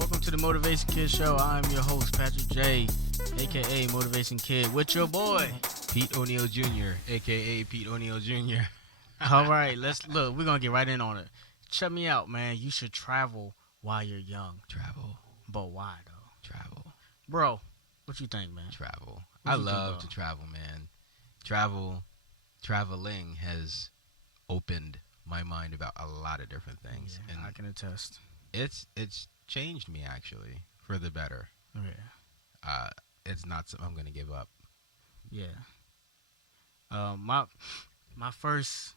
Welcome to the Motivation Kid Show. I'm your host, Patrick J, aka Motivation Kid, with your boy. Pete O'Neal Jr., a.k.a. Pete O'Neal Jr. All right, let's look. We're gonna get right in on it. Check me out, man. You should travel while you're young. Travel. But why though? Travel. Bro, what you think, man? Travel. What I you think, love bro? to travel, man. Traveling has opened my mind about a lot of different things. Yeah, And I can attest. it's changed me, actually, for the better. Yeah, It's not something I'm going to give up. yeah. My first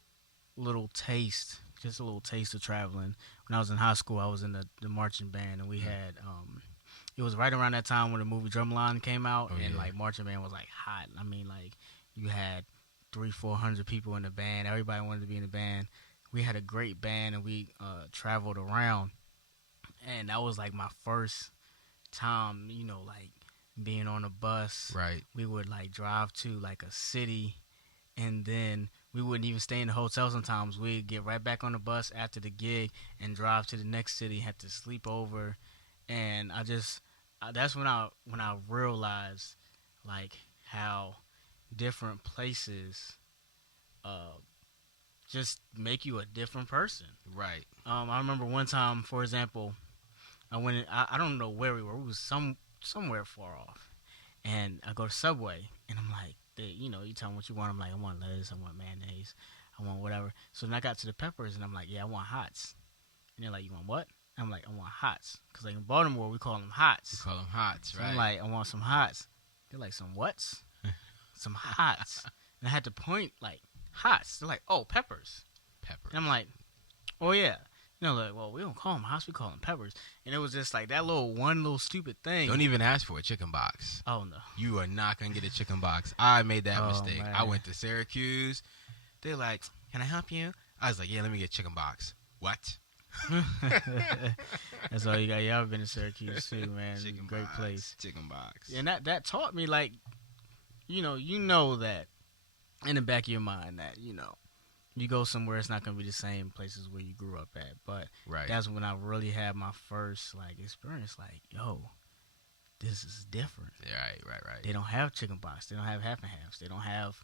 little taste, just a little taste of traveling. When I was in high school, I was in the marching band, and we had it was right around that time when the movie Drumline came out, Oh, and yeah. like marching band was like hot. I mean, like you had 300-400 people in the band. Everybody wanted to be in the band. We had a great band, and we traveled around, and that was like my first time, like being on a bus. Right. We would like drive to like a city, and then we wouldn't even stay in the hotel sometimes. We'd get right back on the bus after the gig and drive to the next city, had to sleep over. And that's when I realized like how different places just make you a different person. Right. I remember one time, for example, I don't know where we were. We was somewhere far off, and I go to Subway, and I'm like, you tell me what you want. I'm like, I want lettuce, I want mayonnaise, I want whatever. So then I got to the peppers, and I'm like, yeah, I want hots. And they're like, you want what? I'm like, I want hots, because like in Baltimore we call them hots. We call them hots, So right? I'm like, I want some hots. They're like, some whats? Some hots. And I had to point like hots. They're like, oh, peppers. Pepper. And I'm like, oh yeah. Like, well, we don't call them hots, we call them peppers. And it was just like that one little stupid thing. Don't even ask for a chicken box. Oh no. You are not going to get a chicken box. I made that mistake. Man. I went to Syracuse. They're like, can I help you? I was like, yeah, let me get a chicken box. What? That's all you got. Y'all been to Syracuse too, man. Chicken Great box, place. Chicken box. And that taught me, like, you know that in the back of your mind that, you go somewhere, it's not going to be the same places where you grew up at. But Right. that's when I really had my first, like, experience, like, yo, this is different. Right. They don't have chicken box. They don't have half and halves. They don't have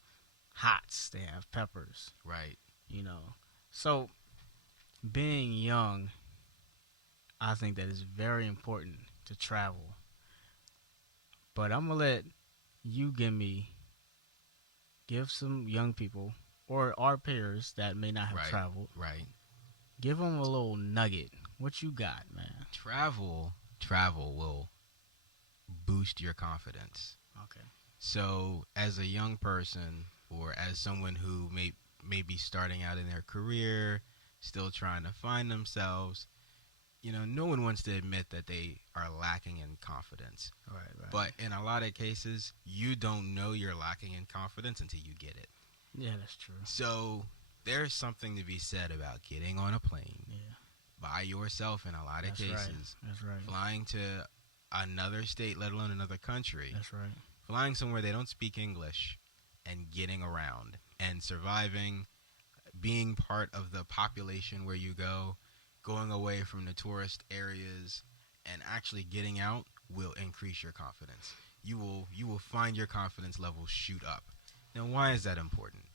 hots. They have peppers, Right. So being young, I think that it's very important to travel. But I'm going to let you give some young people or our peers that may not have Right. traveled, Right. give them a little nugget. What you got, man? Travel will boost your confidence. Okay. So, as a young person or as someone who may be starting out in their career, still trying to find themselves, no one wants to admit that they are lacking in confidence. Right. But in a lot of cases, you don't know you're lacking in confidence until you get it. Yeah, that's true. So, there's something to be said about getting on a plane Yeah, by yourself in a lot of that's right. cases. That's right. Flying to another state, let alone another country. That's right. Flying somewhere they don't speak English and getting around and surviving, being part of the population where you go, going away from the tourist areas and actually getting out will increase your confidence. You will find your confidence level shoot up. Now, why is that important?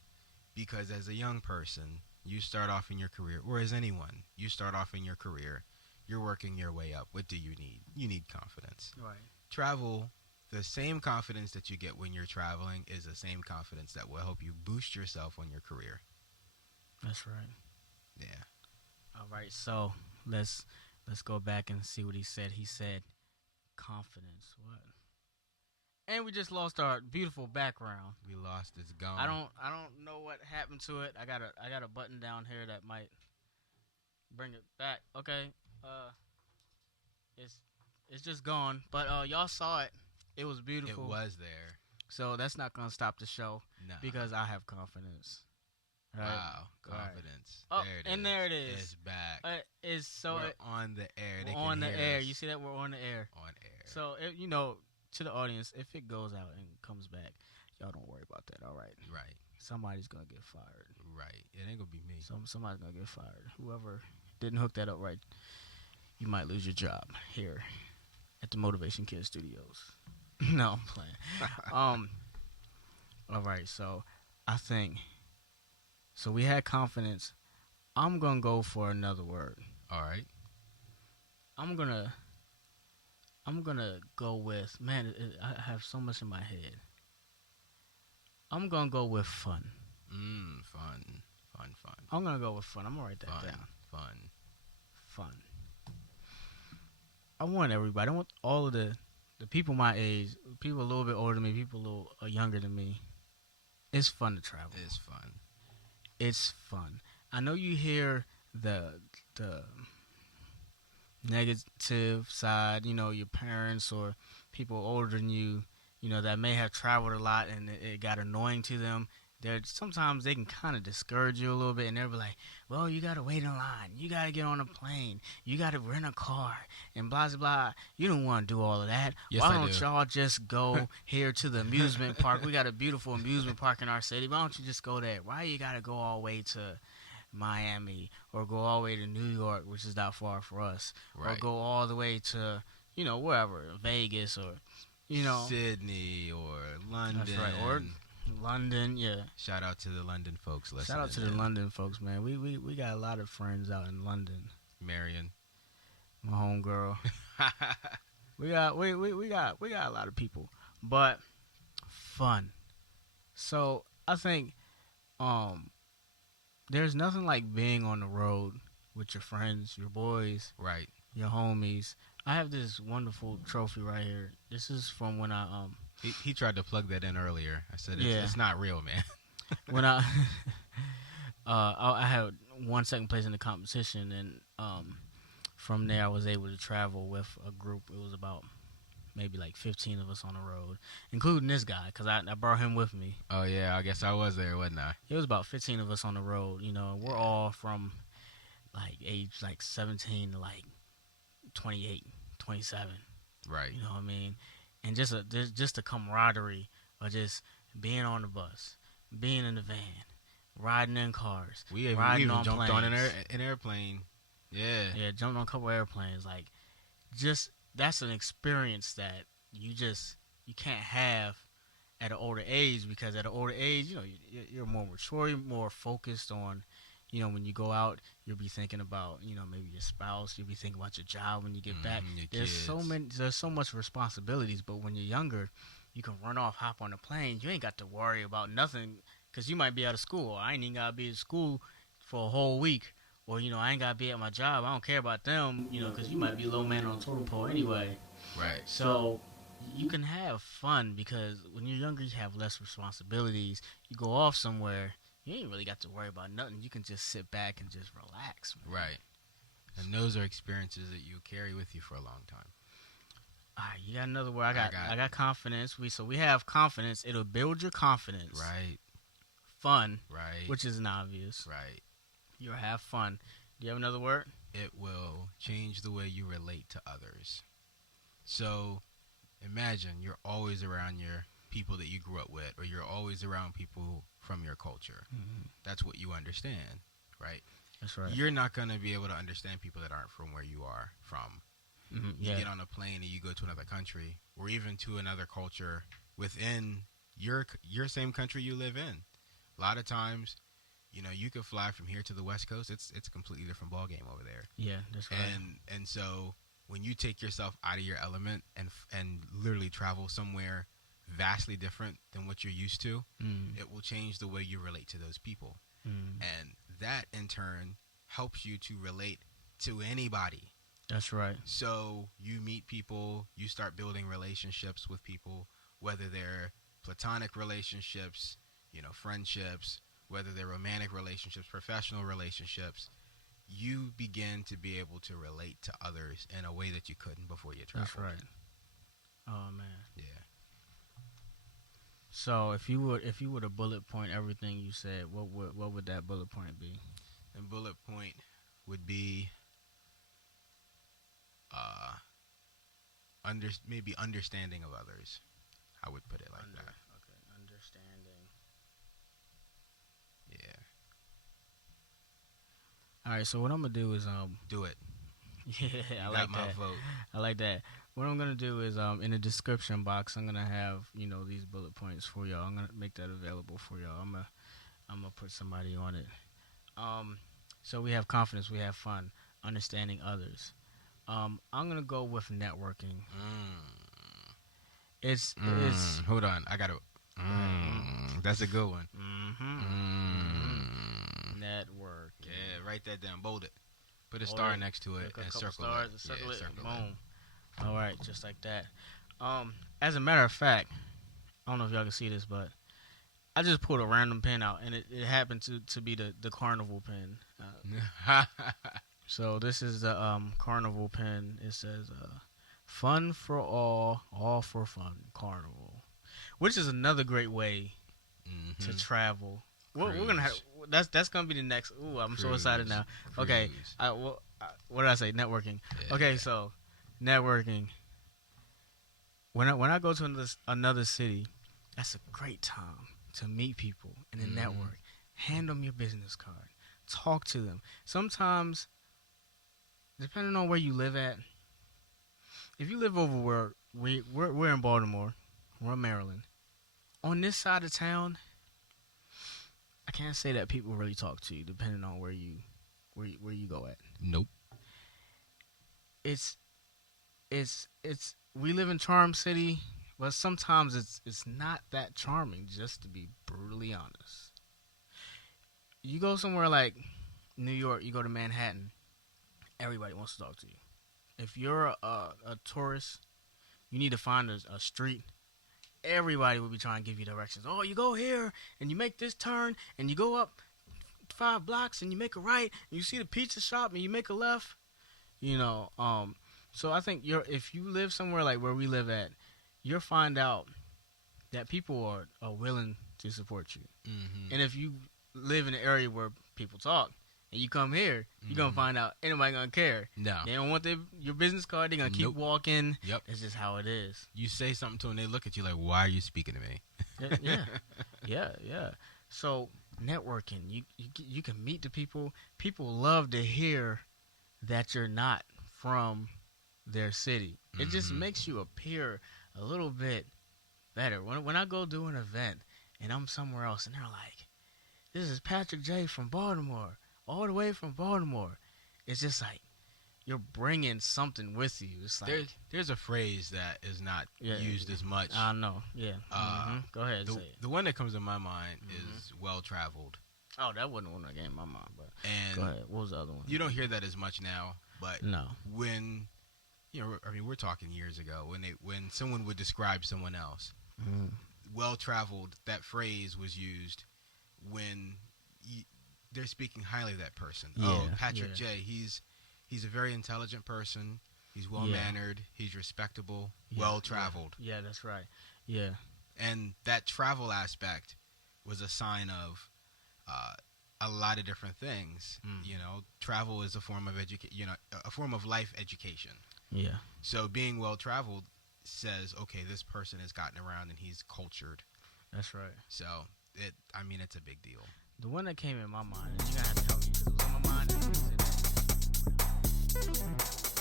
Because as a young person, you start off in your career, or as anyone, you start off in your career, you're working your way up. What do you need? You need confidence. Right. Travel, the same confidence that you get when you're traveling is the same confidence that will help you boost yourself on your career. That's right. Yeah. All right. So let's go back and see what he said. He said confidence. What? And we just lost our beautiful background. We lost. It's gone. I don't know what happened to it. I got a button down here that might bring it back. Okay. It's just gone. But y'all saw it. It was It beautiful. was there. So that's not gonna stop the show Nah. because I have confidence. Right? Wow. Right. Confidence. Oh, There it and is. there it is. It's back. It's so We're on the air. They we're can on the hear air. us You see that we're on the air. on air. So to the audience, if it goes out and comes back, y'all don't worry about that. All right. Right. Somebody's gonna get fired. Right. It ain't gonna be me. Somebody's gonna get fired. Whoever didn't hook that up right. you might lose your job here at the Motivation Kids Studios. No, I'm playing. Um, all right, so I think so. We had confidence. I'm gonna go for another word. All right. I'm gonna go with man. I have so much in my head. I'm gonna go with fun. Fun. Fun. Fun. I'm gonna go with fun. I'm gonna write that Fun. down. Fun. Fun. I want everybody. I want all of the people my age, people a little bit older than me, people a little younger than me. It's fun to travel. It's fun. It's fun. I know you hear the negative side. You know, your parents or people older than you. You know that may have traveled a lot and it got annoying to them. Sometimes they can kind of discourage you a little bit, and they'll be like, "Well, you gotta wait in line. You gotta get on a plane. You gotta rent a car, and blah blah blah." You don't want to do all of that. Yes, Why I don't do. y'all just go here to the amusement park? We got a beautiful amusement park in our city. Why don't you just go there? Why you gotta go all the way to Miami or go all the way to New York, which is not far for us, or Right. go all the way to wherever, Vegas or Sydney or London. That's right. Or London, yeah. Shout out to the London folks listening. Shout out to the London folks, man. We got a lot of friends out in London. Marion. My homegirl. we got a lot of people, but fun. So I think there's nothing like being on the road with your friends, your boys, Right. your homies. I have this wonderful trophy right here. This is from when I He tried to plug that in earlier. I said it's not real, man. when I had won second place in the competition, and from there I was able to travel with a group. It was about maybe like 15 of us on the road, including this guy, because I brought him with me. Oh yeah, I guess I was there, wasn't I? It was about 15 of us on the road. You know, we're all from like age like 17 to like 28, 27. Right. You know what I mean? And just the camaraderie of just being on the bus, being in the van, riding in cars, We even riding on jumped planes. on an airplane. Yeah. Yeah, jumped on a couple airplanes. Like, just that's an experience that you can't have at an older age, because at an older age, you know, you're more mature, you're more focused on, you know, when you go out, you'll be thinking about, you know, maybe your spouse, you'll be thinking about your job when you get back. Your There's so much responsibilities, but when you're younger, you can run off, hop on a plane. You ain't got to worry about nothing, because you might be out of school. I ain't even got to be at school for a whole week. Or, you know, I ain't got to be at my job. I don't care about them, you know, because you might be low man on the totem pole anyway. Right. So you can have fun, because when you're younger, you have less responsibilities. You go off somewhere, you ain't really got to worry about nothing. You can just sit back and just relax, man. Right. And those are experiences that you carry with you for a long time. All right, you got another word. I got confidence. We have confidence. It'll build your confidence. Right. Fun. Right. Which is obvious. Right. You'll have fun. Do you have another word? It will change the way you relate to others. So, imagine you're always around your people that you grew up with, or you're always around people from your culture. Mm-hmm. That's what you understand, right? That's right. You're not going to be able to understand people that aren't from where you are from. Mm-hmm. You get on a plane and you go to another country, or even to another culture within your same country you live in. A lot of times, you know, you could fly from here to the West Coast. It's a completely different ball game over there. Yeah, that's right. And so when you take yourself out of your element and literally travel somewhere vastly different than what you're used to, it will change the way you relate to those people. And that in turn helps you to relate to anybody. That's right. So you meet people, you start building relationships with people, whether they're platonic relationships, you know, friendships, whether they're romantic relationships, professional relationships. You begin to be able to relate to others in a way that you couldn't before you traveled. That's right. Oh man. Yeah. So if you were to bullet point everything you said, what would that bullet point be? And bullet point would be maybe understanding of others. I would put it like that. Okay, understanding. Yeah. All right, so what I'm gonna do is Do it. Yeah, You I got like my that. vote. I like that. What I'm gonna do is in the description box, I'm gonna have these bullet points for y'all. I'm gonna make that available for y'all. I'm gonna put somebody on it. Um, so we have confidence, we have fun, understanding others. I'm gonna go with networking. It's Hold on, I gotta. That's a good one. network. Yeah, write that down. Bold it. Put a Bold star it. next to it Look, a and couple circle stars it. and circle it. Circle Boom. All right, just like that. As a matter of fact, I don't know if y'all can see this, but I just pulled a random pen out, and it happened to be the carnival pen. it. So this is the carnival pen. It says "Fun for all for fun, carnival," which is another great way to travel. We're gonna have that's gonna be the next. Ooh, I'm so excited now. Okay, what did I say? Networking. Yeah. Okay, so networking. When I go to another city, that's a great time to meet people and to network. Hand them your business card. Talk to them. Sometimes, depending on where you live at, if you live over where we're in Baltimore, we're in Maryland. On this side of town, I can't say that people really talk to you, depending on where you go at. Nope. It's we live in Charm City, but sometimes it's not that charming. Just to be brutally honest, you go somewhere like New York, you go to Manhattan, everybody wants to talk to you. If you're a tourist, you need to find a street. Everybody will be trying to give you directions. Oh, you go here and you make this turn and you go up 5 blocks and you make a right and you see the pizza shop and you make a left. So I think if you live somewhere like where we live at, you'll find out that people are willing to support you. And if you live in an area where people talk and you come here, you're going to find out anybody going to care. No. They don't want your business card. They're going to keep walking. Yep. It's just how it is. You say something to them, they look at you like, why are you speaking to me? Yeah. So networking, you can meet the people. People love to hear that you're not from their city. It just makes you appear a little bit better. When I go do an event and I'm somewhere else and they're like, this is Patrick J from Baltimore, all the way from Baltimore. It's just like you're bringing something with you. It's like there's a phrase that is not used as much. I know. Yeah. Go ahead. Say it. The one that comes to my mind is well-traveled. Oh, that wasn't one that came in my mind. But And go ahead. What was the other one? You don't hear that as much now, but No. when we're talking years ago when someone would describe someone else, well-traveled, that phrase was used when they're speaking highly of that person. Patrick J, he's a very intelligent person. He's well-mannered. He's respectable. Well-traveled. Yeah, that's right. Yeah. And that travel aspect was a sign of a lot of different things. Travel is a form of a form of life education. Yeah. So being well-traveled says, okay, this person has gotten around and he's cultured. That's right. So it's a big deal. The one that came in my mind, and you're gonna have to help me because it was on my mind. And it was in there.